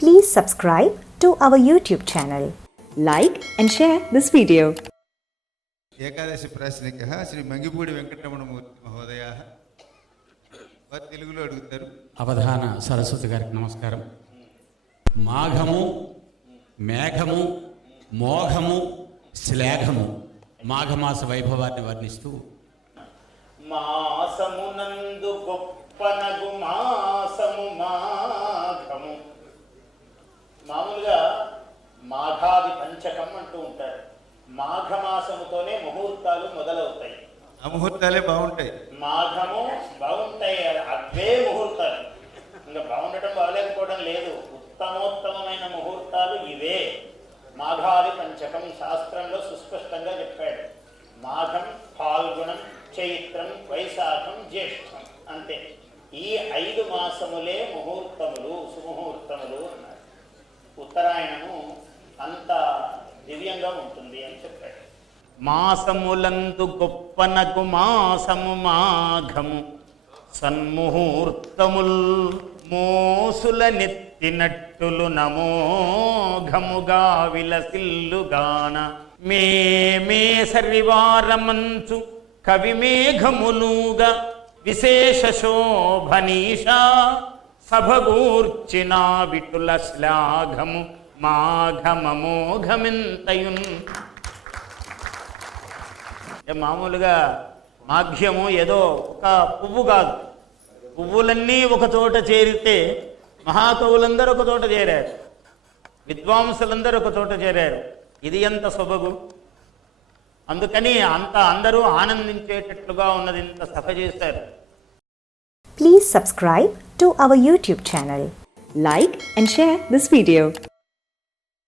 Please subscribe to our YouTube channel. Like and share this video. Ekadashi ప్రాసనిక Shri Mangipudi Venkataramanamurthy మహోదయ వారు తెలుగులో అడుగుతారు అవధాన సరస్వతి గారికి నమస్కారం మాఘము మేఘము మోఘము శ్లేఘము మాఘమాస వైభవాన్ని వర్ణిస్తూ మాసమునందు గొప్పనగు మాసము మాఘము మామూలుగా మాఘాది పంచకం అంటూ ఉంటారు. మాఘమాసముతోనే ముహూర్తాలు మొదలవుతాయి. ఆ ముహూర్తాలే బాగుంటాయి. మాఘము బాగుంటాయి. అవే ముహూర్తాలు. ఇంకా బాగుండటం బాగలేకపోవడం లేదు. ఉత్తమోత్తమైన ముహూర్తాలు ఇవే. మాఘాది పంచకం శాస్త్రంలో సుస్పష్టంగా చెప్పాడు. మాఘం ఫాల్గుణం చైత్రం వైశాఖం జ్యేష్ఠం. అంతే. ఈ ఐదు మాసములే ముహూర్తములు సుముహూర్తములు అన్నారు. చెప్పాడు. మాసములందు గొప్పనగు మాసము మాఘము సన్ముహూర్తముల్ మోసుల నెత్తినట్టులు నమోఘముగా విలసిల్లుగాన మేమే సరివారమంచు కవి మేఘములుగా విశేష శోభనీషా సభగూర్చిన విటుల శ్లాఘము మాఘమమోఘమెంతయున్. మామూలుగా మాఘ్యము ఏదో ఒక పువ్వు కాదు. పువ్వులన్నీ ఒక చోట చేరితే మహాకవులందరూ ఒక చోట చేరారు. విద్వాంసులందరూ ఒక చోట చేరారు. ఇది ఎంత సొబగు అందుకని అంత అందరూ ఆనందించేటట్లుగా ఉన్నది ఇంత సభ చేశారు. Please subscribe to our YouTube channel like and share this video